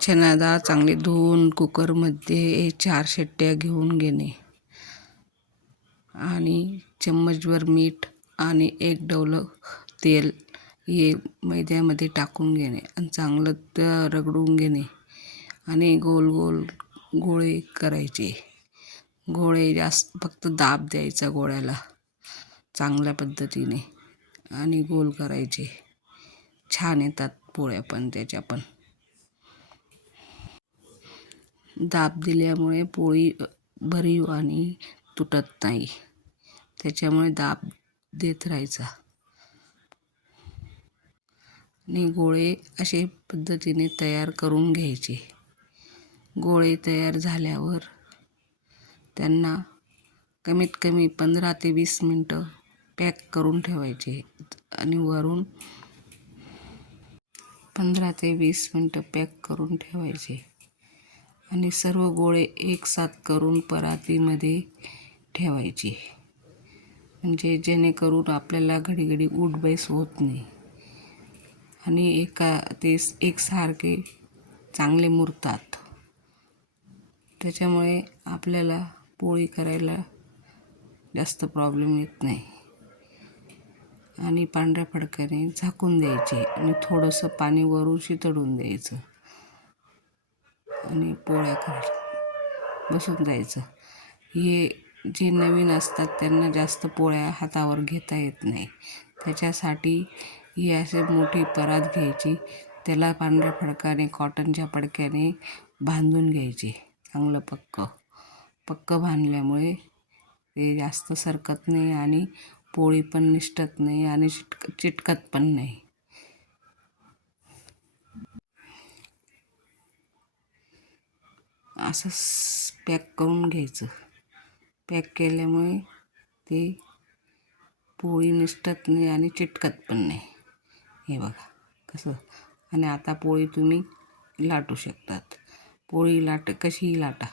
चणा डाळ चांगली धुवून कुकरमध्ये 4 शिट्ट्या घेऊन घेणे आणि चम्मचभर मीठ आणि 1 डवलं तेल हे मैद्यामध्ये टाकून घेणे आणि चांगलं रगडून घेणे आणि गोल गोल गोळे करायचे. गोळे जास्त फक्त दाब द्यायचा गोळ्याला चांगल्या पद्धतीने आणि गोल करायचे. छान येतात पोळ्या पण त्याच्या पण. दाब दिल्यामुळे पोळी भरीव आणि तुटत नाही. त्याच्यामुळे दाब देत राहायचा आणि गोळे अशा पद्धतीने तयार करून घ्यायचे. गोळे तयार झाल्यावर त्यांना कमीत कमी 15 ते 20 मिनटं पॅक करून ठेवायचे आणि वरून 15 ते 20 मिनटं पॅक करून ठेवायचे आणि सर्व गोळे एकसाथ करून परातीमध्ये ठेवायचे, म्हणजे जेणेकरून आपल्याला घडी उठबैस होत नाही आणि ते एकसारखे चांगले मुरतात. त्याच्यामुळे आपल्याला पोळी करायला जास्त प्रॉब्लेम येत नाही आणि पांढऱ्या फडक्याने झाकून द्यायचे आणि थोडंसं पाणी वरून शितळून द्यायचं आणि पोळ्या करायला बसून जायचं. हे जे नवीन असतात त्यांना जास्त पोळ्या हातावर घेता येत नाही. त्याच्यासाठी ही अशी मोठी परात घ्यायची, त्याला पांढऱ्या फडकाने कॉटनच्या फडक्याने बांधून घ्यायचे. चांगलं पक्क बांधल्यामुळे ते जास्त सरकत नाही आणि पोळी पण निसटत नाही आणि चिटकत पण नाही. असं पॅक करून घ्यायचं. पॅक केल्यामुळे ते पोळी निसटत नाही आणि चिटकत पण नाही. हे बघा कसं. आणि आता पोळी तुम्ही लाटू शकतात. पोळी कशीही लाटा.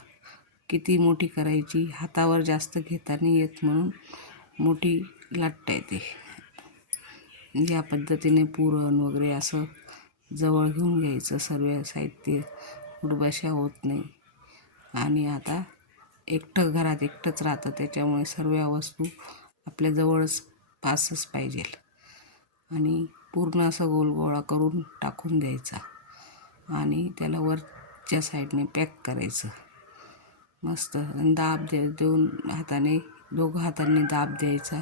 किती मोठी करायची, हातावर जास्त घेता नाही येत म्हणून मोठी लाटता येते. या पद्धतीने पुरण वगैरे असं जवळ घेऊन घ्यायचं. सर्व साहित्य उठबशा होत नाही. आणि आता घरात एकटंच राहतं, त्याच्यामुळे सर्व वस्तू आपल्या जवळच पासच पाहिजे आणि पूर्ण असं गोल गोळा करून टाकून द्यायचा आणि त्याला वरच्या साईडने पॅक करायचं मस्त. दाब देऊन दोघं हातांनी दाब द्यायचा,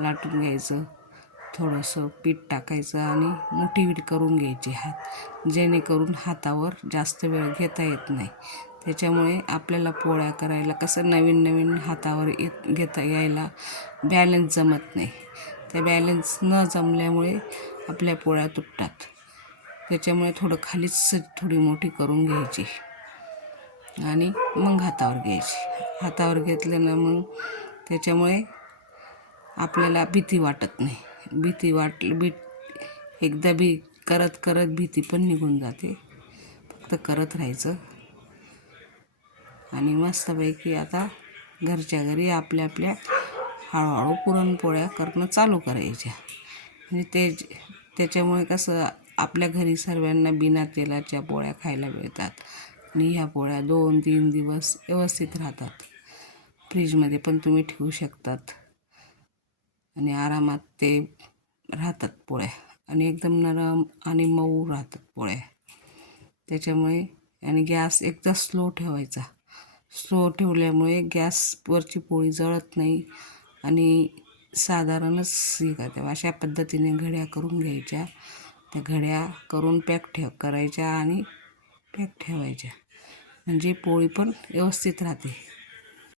लाटून घ्यायचं. थोडंसं पीठ टाकायचं आणि मोठी करून घ्यायची जेणेकरून हातावर जास्त वेळ घेता येत नाही. त्याच्यामुळे आपल्याला पोळ्या करायला कसं नवीन हातावर घेता यायला बॅलन्स जमत नाही. त्या बॅलन्स न जमल्यामुळे आपल्या पोळ्या तुटतात. त्याच्यामुळे थोडी मोठी करून घ्यायची आणि मग हातावर घ्यायची. हातावर घेतलं ना मग त्याच्यामुळे आपल्याला भीती वाटत नाही. एकदा करत भीती पण निघून जाते. फक्त करत राहायचं आणि मस्तपैकी आता घरच्या घरी आपल्या हळूहळू पुरणपोळ्या करणं चालू करायच्या. म्हणजे त्याच्यामुळे कसं आपल्या घरी सर्वांना बिना तेलाच्या पोळ्या खायला मिळतात आणि ह्या पोळ्या 2-3 दिवस व्यवस्थित राहतात. फ्रीजमध्ये पण तुम्ही ठेवू शकतात आणि आरामात ते राहतात पोळ्या आणि एकदम नरम आणि मऊ राहतात पोळ्या. त्याच्यामुळे आणि गॅस एकदा स्लो ठेवायचा. स्लो ठेवल्यामुळे गॅसवरची पोळी जळत नाही आणि साधारणच हे करते. अशा पद्धतीने घड्या करून घ्यायच्या. त्या घड्या करून करायच्या आणि पॅक ठेवायच्या, म्हणजे पोळी पण व्यवस्थित राहते.